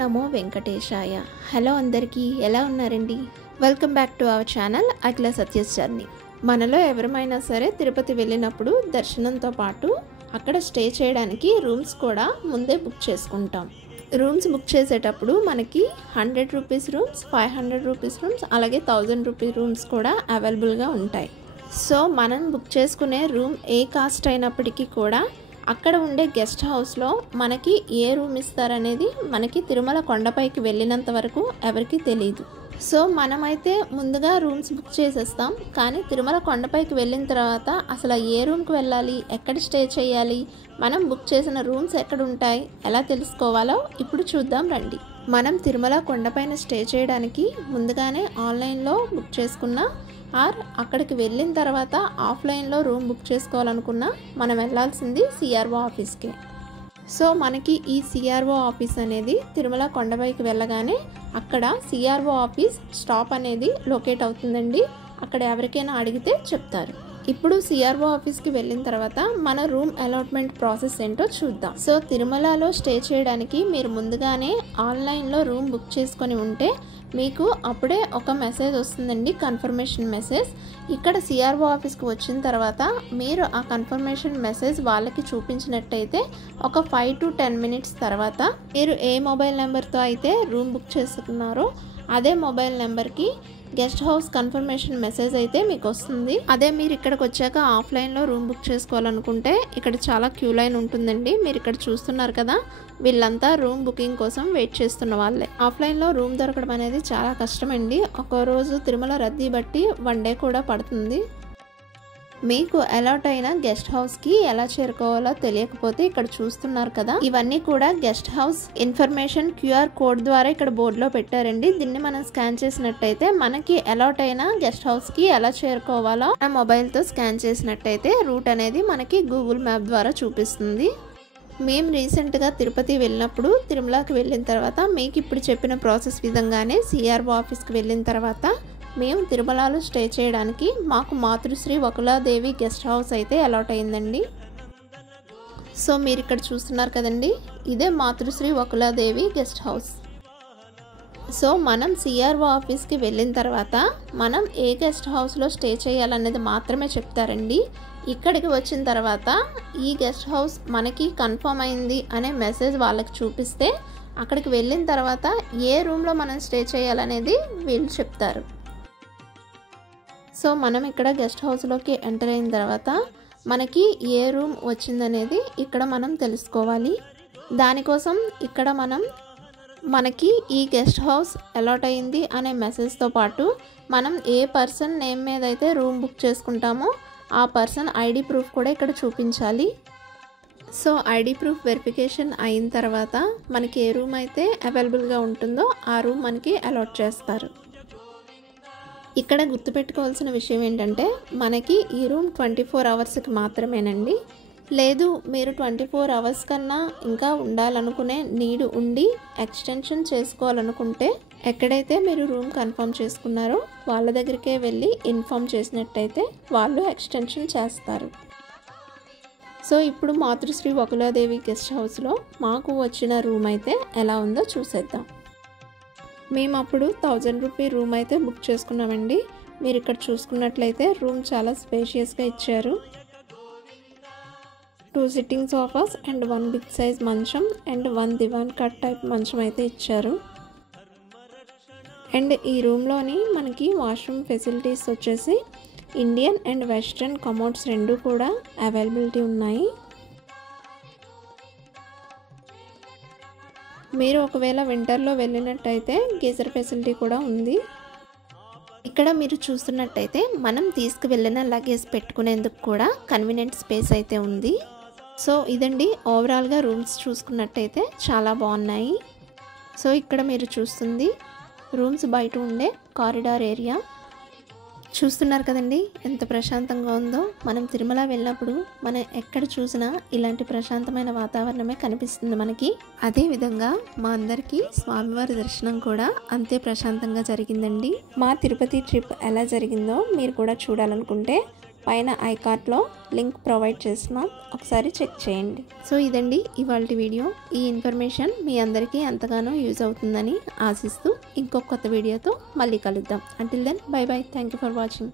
నమో వెంకటేశాయ. Hello అందరికీ, ఎలా ఉన్నారండి? Welcome back to our channel Akhila Satya's journey. మనలో ఎవరమైనా సరే తిరుపతి వెళ్ళినప్పుడు దర్శనంతో పాటు అక్కడ స్టే చేయడానికి రూమ్స్ కూడా ముందే బుక్ చేసుకుంటాం. రూమ్స్ బుక్ చేసేటప్పుడు మనకి 100 రూపీస్ రూమ్స్, 500 రూపీస్ రూమ్స్, అలాగే 1000 రూపీస్ రూమ్స్ కూడా అవైలబుల్గా ఉంటాయి. సో మనం బుక్ చేసుకునే రూమ్ ఏ కాస్ట్ అయినప్పటికీ కూడా అక్కడ ఉండే గెస్ట్ హౌస్లో మనకి ఏ రూమ్ ఇస్తారనేది మనకి తిరుమల కొండపైకి వెళ్ళినంత వరకు ఎవరికి తెలియదు. సో మనమైతే ముందుగా రూమ్స్ బుక్ చేసేస్తాం, కానీ తిరుమల కొండపైకి వెళ్ళిన తర్వాత అసలు ఏ రూమ్కి వెళ్ళాలి, ఎక్కడ స్టే చేయాలి, మనం బుక్ చేసిన రూమ్స్ ఎక్కడ ఉంటాయి, ఎలా తెలుసుకోవాలో ఇప్పుడు చూద్దాం రండి. మనం తిరుమల కొండపైన స్టే చేయడానికి ముందుగానే ఆన్లైన్లో బుక్ చేసుకున్న అక్కడికి వెళ్ళిన తర్వాత ఆఫ్లైన్లో రూమ్ బుక్ చేసుకోవాలనుకున్నా మనం వెళ్ళాల్సింది సిఆర్ఓ ఆఫీస్కి. సో మనకి ఈ సిఆర్ఓ ఆఫీస్ అనేది తిరుమల కొండపైకి వెళ్ళగానే అక్కడ సిఆర్ఓ ఆఫీస్ స్టాప్ అనేది లొకేట్ అవుతుందండి. అక్కడ ఎవరికైనా అడిగితే చెప్తారు. ఇప్పుడు సిఆర్ఓ ఆఫీస్కి వెళ్ళిన తర్వాత మన రూమ్ అలాట్మెంట్ ప్రాసెస్ ఏంటో చూద్దాం. సో తిరుమలలో స్టే చేయడానికి మీరు ముందుగానే ఆన్లైన్లో రూమ్ బుక్ చేసుకొని ఉంటే మీకు అప్పుడే ఒక మెసేజ్ వస్తుందండి, కన్ఫర్మేషన్ మెసేజ్. ఇక్కడ సిఆర్ఓ ఆఫీస్కి వచ్చిన తర్వాత మీరు ఆ కన్ఫర్మేషన్ మెసేజ్ వాళ్ళకి చూపించినట్టయితే ఒక 5 to 10 minutes తర్వాత మీరు ఏ మొబైల్ నెంబర్తో అయితే రూమ్ బుక్ చేసుకున్నారో అదే మొబైల్ నెంబర్కి గెస్ట్ హౌస్ కన్ఫర్మేషన్ మెసేజ్ అయితే మీకు వస్తుంది. అదే మీరు ఇక్కడికి వచ్చాక ఆఫ్లైన్లో రూమ్ బుక్ చేసుకోవాలనుకుంటే ఇక్కడ చాలా క్యూ లైన్ ఉంటుందండి. మీరు ఇక్కడ చూస్తున్నారు కదా, వీళ్ళంతా రూమ్ బుకింగ్ కోసం వెయిట్ చేస్తున్న వాళ్ళే. ఆఫ్లైన్లో రూమ్ దొరకడం అనేది చాలా కష్టమండి. ఒక రోజు తిరుమల రద్దీ బట్టి 1 day కూడా పడుతుంది. మీకు అలాట్ అయిన గెస్ట్ హౌస్కి ఎలా చేరుకోవాలో తెలియకపోతే ఇక్కడ చూస్తున్నారు కదా, ఇవన్నీ కూడా guest house information QR code ద్వారా ఇక్కడ బోర్డులో పెట్టారండి. దీన్ని మనం స్కాన్ చేసినట్టయితే మనకి అలాట్ అయిన గెస్ట్ హౌస్కి ఎలా చేరుకోవాలో ఆ మొబైల్తో స్కాన్ చేసినట్టయితే రూట్ అనేది మనకి గూగుల్ మ్యాప్ ద్వారా చూపిస్తుంది. మేము రీసెంట్గా తిరుపతి వెళ్ళినప్పుడు తిరుమలకి వెళ్ళిన తర్వాత మీకు ఇప్పుడు చెప్పిన ప్రాసెస్ విధంగానే సిఆర్ఓ ఆఫీస్కి వెళ్ళిన తర్వాత మేము తిరుమలలో స్టే చేయడానికి మాకు మాతృశ్రీ వకులాదేవి గెస్ట్ హౌస్ అయితే అలాట్ అయిందండి. సో మీరు ఇక్కడ చూస్తున్నారు కదండి, ఇదే మాతృశ్రీ వకులాదేవి గెస్ట్ హౌస్. సో మనం సిఆర్ఓ ఆఫీస్కి వెళ్ళిన తర్వాత మనం ఏ గెస్ట్ హౌస్లో స్టే చేయాలనేది మాత్రమే చెప్తారండి. ఇక్కడికి వచ్చిన తర్వాత ఈ గెస్ట్ హౌస్ మనకి కన్ఫర్మ్ అయింది అనే మెసేజ్ వాళ్ళకి చూపిస్తే అక్కడికి వెళ్ళిన తర్వాత ఏ రూమ్లో మనం స్టే చేయాలనేది వీళ్ళు చెప్తారు. సో మనం ఇక్కడ గెస్ట్ హౌస్లోకి ఎంటర్ అయిన తర్వాత మనకి ఏ రూమ్ వచ్చిందనేది ఇక్కడ మనం తెలుసుకోవాలి. దానికోసం ఇక్కడ మనకి ఈ గెస్ట్ హౌస్ అలాట్ అయింది అనే మెసేజ్తో పాటు మనం ఏ పర్సన్ నేమ్ మీద అయితే రూమ్ బుక్ చేసుకుంటామో ఆ పర్సన్ ఐడి ప్రూఫ్ కూడా ఇక్కడ చూపించాలి. సో ఐడి ప్రూఫ్ వెరిఫికేషన్ అయిన తర్వాత మనకి ఏ రూమ్ అయితే అవైలబుల్గా ఉంటుందో ఆ రూమ్ మనకి అలాట్ చేస్తారు. ఇక్కడ గుర్తుపెట్టుకోవాల్సిన విషయం ఏంటంటే మనకి ఈ రూమ్ 24 hours మాత్రమేనండి. లేదు మీరు 24 hours కన్నా ఇంకా ఉండాలనుకునే నీడ్ ఉండి ఎక్స్టెన్షన్ చేసుకోవాలనుకుంటే ఎక్కడైతే మీరు రూమ్ కన్ఫర్మ్ చేసుకున్నారో వాళ్ళ దగ్గరికే వెళ్ళి ఇన్ఫామ్ చేసినట్టయితే వాళ్ళు ఎక్స్టెన్షన్ చేస్తారు. సో ఇప్పుడు మాతృశ్రీ వకులాదేవి గెస్ట్ హౌస్లో మాకు వచ్చిన రూమ్ అయితే ఎలా ఉందో చూసేద్దాం. మేము అప్పుడు 1000 రూపీ రూమ్ అయితే బుక్ చేసుకున్నామండి. మీరు ఇక్కడ చూసుకున్నట్లయితే రూమ్ చాలా స్పేషియస్గా ఇచ్చారు. 2 sitting sofas and 1 big size మంచం అండ్ 1 దివాన్ కట్ టైప్ మంచం అయితే ఇచ్చారు. అండ్ ఈ రూమ్లోని మనకి వాష్రూమ్ ఫెసిలిటీస్ వచ్చేసి ఇండియన్ అండ్ వెస్ట్రన్ కమోడ్స్ 2 కూడా అవైలబిలిటీ ఉన్నాయి. మీరు ఒకవేళ వింటర్లో వెళ్ళినట్టయితే గీజర్ ఫెసిలిటీ కూడా ఉంది. ఇక్కడ మీరు చూస్తున్నట్టయితే మనం తీసుకువెళ్ళిన లగేజ్ పెట్టుకునేందుకు కూడా కన్వీనియంట్ స్పేస్ అయితే ఉంది. సో ఇదండి ఓవరాల్గా రూమ్స్ చూసుకున్నట్టయితే చాలా బాగున్నాయి. సో ఇక్కడ మీరు చూస్తుంది రూమ్స్ బయట ఉండే కారిడార్ ఏరియా. చూస్తున్నారు కదండి ఎంత ప్రశాంతంగా ఉందో. మనం తిరుమల వెళ్ళినప్పుడు మనం ఎక్కడ చూసినా ఇలాంటి ప్రశాంతమైన వాతావరణమే కనిపిస్తుంది మనకి. అదేవిధంగా మా అందరికీ స్వామివారి దర్శనం కూడా అంతే ప్రశాంతంగా జరిగిందండి. మా తిరుపతి ట్రిప్ ఎలా జరిగిందో మీరు కూడా చూడాలనుకుంటే పైన ఐకార్డ్లో లింక్ ప్రొవైడ్ చేస్తున్నాం, ఒకసారి చెక్ చేయండి. సో ఇదండి ఇవాల్టి వీడియో. ఈ ఇన్ఫర్మేషన్ మీ అందరికీ ఎంతగానో యూజ్ అవుతుందని ఆశిస్తూ ఇంకొక కొత్త వీడియోతో మళ్ళీ కలుద్దాం. Until then bye bye. Thank you for watching.